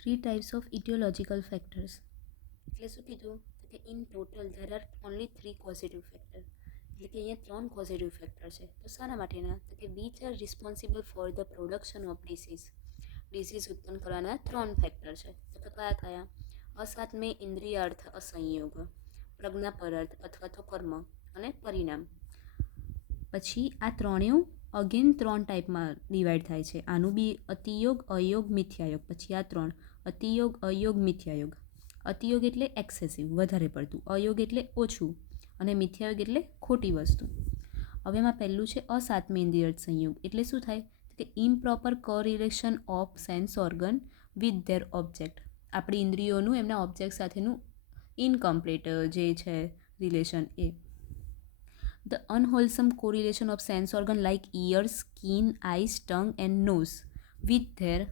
3 types of etiological factors. એટલે શું કીધું કે in total there are only 3 positive factor, એટલે કે અહીંયા 3 કોઝિટિવ ફેક્ટર છે. તો શાના માટેના? તો કે which are responsible for the production of disease ઉત્પન્ન કરવાના 3 ફેક્ટર છે. તો કયા કયા? અસાત્મે ઇન્દ્રિયાર્થ અસંયોગ, પ્રજ્ઞાપરાર્થ અથવા તો કર્મ, અને પરિણામ. પછી આ ત્રણેય અગેન 3 ટાઈપમાં ડિવાઈડ થાય છે. આનું બી અતિયોગ, અયોગ, મિથ્યાયોગ. પછી આ 3 અતિયોગ, અયોગ, મિથ્યાયોગ. અતિયોગ એટલે એક્સેસિવ, વધારે પડતું. અયોગ એટલે ઓછું. અને મિથ્યાયોગ એટલે ખોટી વસ્તુ. હવે એમાં પહેલું છે અસાત્મેન્દ્રિય સંયોગ. એટલે શું થાય કે improper correlation of sense organ with their object. આપણી ઇન્દ્રિયોનું એમના ઓબ્જેક્ટ સાથેનું ઇનકમ્પ્લીટ જે છે relation A. The unwholesome correlation of sense organ like ears, skin, eyes, tongue and nose with their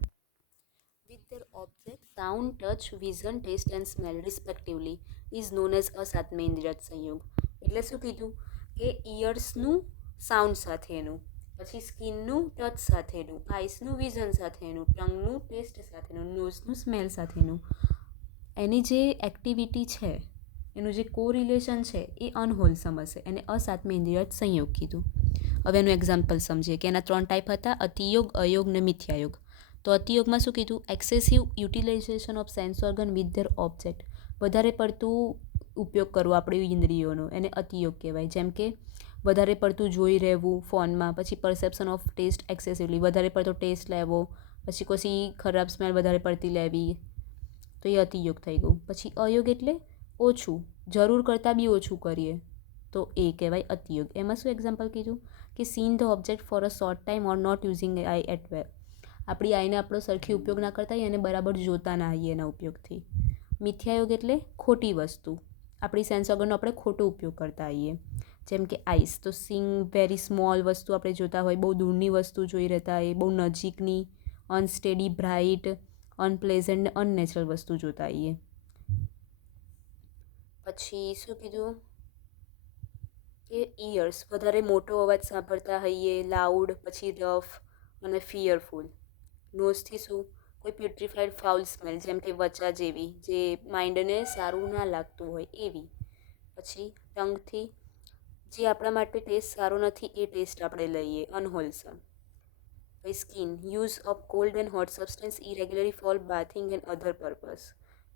object, sound, touch, vision, taste and smell respectively is known as અસાત્મેન્દ્રિય સંયોગ. એટલે શું કીધું કે ઇયર્સનું સાઉન્ડ સાથેનું, પછી સ્કિનનું ટચ સાથેનું, આઈસનું વિઝન સાથેનું, ટંગનું test સાથેનું, નોઝનું સ્મેલ સાથેનું, એની જે એક્ટિવિટી છે એનું જે કોરિલેશન છે એ અનહોલસમ હશે, એને અસાત્મેન્દ્રિય સંયોગ કીધું. હવે એનું એક્ઝામ્પલ સમજીએ કે એના 3 ટાઈપ હતા, અતિયોગ, અયોગ ને મિથ્યાયોગ. તો અતિયોગમાં શું કીધું? Excessive utilisation of sense organ with their object. વધારે પડતું ઉપયોગ કરવો આપણી ઇન્દ્રિયોનો, એને અતિયોગ કહેવાય. જેમ કે વધારે પડતું જોઈ રહેવું ફોનમાં, પછી પરસેપ્શન ઓફ ટેસ્ટ એક્સેસિવલી, વધારે પડતો ટેસ્ટ લેવો, પછી કોઈ ખરાબ સ્મેલ વધારે પડતી લેવી, તો એ અતિયોગ થઈ ગયું. પછી અયોગ એટલે ઓછું, જરૂર કરતાં બી ઓછું કરીએ તો એ કહેવાય અતિયોગ. એમાં શું એક્ઝામ્પલ કીધું કે seen the object for a short time or not using eye at wear. આપણી આઈને આપણો સરખી ઉપયોગ ના કરતા હોઈએ અને બરાબર જોતા ના આવીએ એના ઉપયોગથી. મિથ્યાયોગ એટલે ખોટી વસ્તુ, આપણી સેન્સ ઓર્ગનનો આપણે ખોટો ઉપયોગ કરતા આવીએ. જેમ કે આઈસ, તો સીંગ વેરી સ્મોલ વસ્તુ આપણે જોતા હોય, બહુ દૂરની વસ્તુ જોઈ રહેતા હોય, બહુ નજીકની અનસ્ટેડી, બ્રાઇટ, અનપ્લેઝન્ટ ને અનનેચરલ વસ્તુ જોતા હોઈએ. પછી શું કીધું કે ઇયર્સ, વધારે મોટો અવાજ સાંભળતા હોઈએ, લાઉડ, પછી રફ અને ફિયરફુલ. નોઝથી શું? કોઈ પ્યુટ્રિફાઈડ ફાઉલ સ્મેલ, જેમ કે વચા જેવી, જે માઇન્ડને સારું ના લાગતું હોય એવી. પછી ટંગથી જે આપણા માટે ટેસ્ટ સારો નથી એ ટેસ્ટ આપણે લઈએ, અનહોલસમ. પછી skin, use of cold and hot substance irregularly for bathing and other purpose,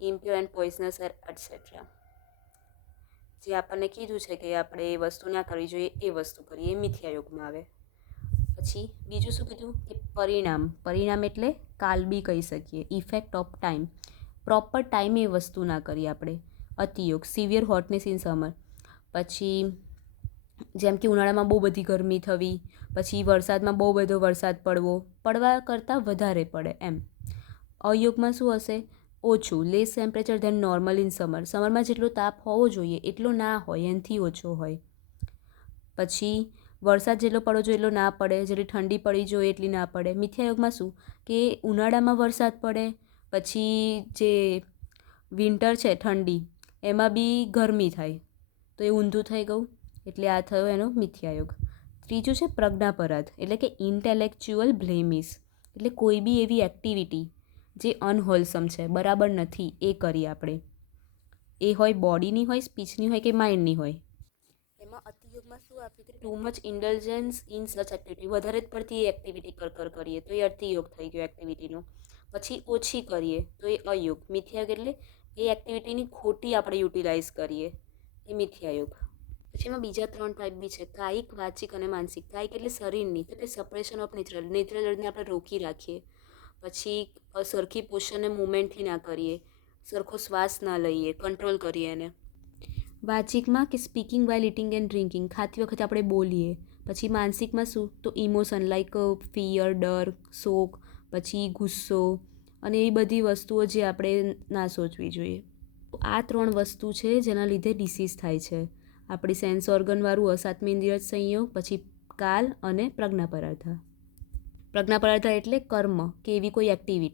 impure and poisonous air etcetera. જે આપણને કીધું છે કે આપણે એ વસ્તુ ના કરવી જોઈએ એ વસ્તુ કરીએ, એ મિથ્યાયોગમાં આવે. પછી બીજું શું કીધું કે પરિણામ. પરિણામ એટલે કાલ બી કહી શકીએ, ઇફેક્ટ ઓફ ટાઈમ. પ્રોપર ટાઈમે એ વસ્તુ ના કરીએ આપણે, અતિયોગ. Severe hotness in summer. પછી જેમ કે ઉનાળામાં બહુ બધી ગરમી થવી, પછી વરસાદમાં બહુ બધો વરસાદ પડવા કરતાં વધારે પડે એમ. અયોગમાં શું હશે? ઓછું, less temperature then normal in summer. સમરમાં જેટલો તાપ હોવો જોઈએ એટલો ના હોય, એનાથી ઓછો હોય. પછી વરસાદ જેટલો પડવો જોઈએ એટલો ના પડે, જેટલી ઠંડી પડી જોઈએ એટલી ના પડે. મિથ્યાયોગમાં શું કે ઉનાળામાં વરસાદ પડે, પછી જે વિન્ટર છે ઠંડી, એમાં બી ગરમી થાય, તો એ ઊંધું થઈ ગયું. એટલે આ થયો એનો મિથ્યાયોગ. ત્રીજું છે પ્રજ્ઞાપરાધ, એટલે કે ઇન્ટેલેક્ચ્યુઅલ બ્લેમિસ. એટલે કોઈ બી એવી એક્ટિવિટી જે અનહોલસમ છે, બરાબર નથી, એ કરી આપણે. એ હોય બોડીની હોય, સ્પીચની હોય કે માઇન્ડની હોય. એમાં અતિયોગમાં શું આપી કે too much indulgence in such activity, વધારે જ પડતી એ એક્ટિવિટી કરીએ તો એ અતિયોગ થઈ ગયો એક્ટિવિટીનો. પછી ઓછી કરીએ તો એ અયોગ. મિથ્યાયોગ એટલે એ એક્ટિવિટીની ખોટી આપણે યુટિલાઇઝ કરીએ, એ મિથ્યાયોગ. પછી એમાં બીજા 3 ટાઈપ બી છે, કાયિક, વાચિક અને માનસિક. કાયિક એટલે શરીરની, તો કે સપ્રેશન ઓફ નેચરલ અર્થને આપણે રોકી રાખીએ. પછી સરખી પોસ્ચરને મુવમેન્ટથી ના કરીએ, સરખો શ્વાસ ના લઈએ, કંટ્રોલ કરીએ એને. વાચિકમાં કે speaking while eating and drinking, ખાતી વખતે આપણે બોલીએ. પછી માનસિકમાં શું? તો ઇમોશન લાઈક ફિયર, ડર, શોક, પછી ગુસ્સો અને એવી બધી વસ્તુઓ જે આપણે ના સોચવી જોઈએ. આ 3 વસ્તુ છે જેના લીધે ડિસીઝ થાય છે. આપણી સેન્સ ઓર્ગનવાળું અસાત્મેન્દ્રિય સંયોગ, પછી કાલ અને પ્રજ્ઞાપરાર્થ. પ્રજ્ઞાપરાર્થ એટલે કર્મ કે એવી કોઈ એક્ટિવિટી.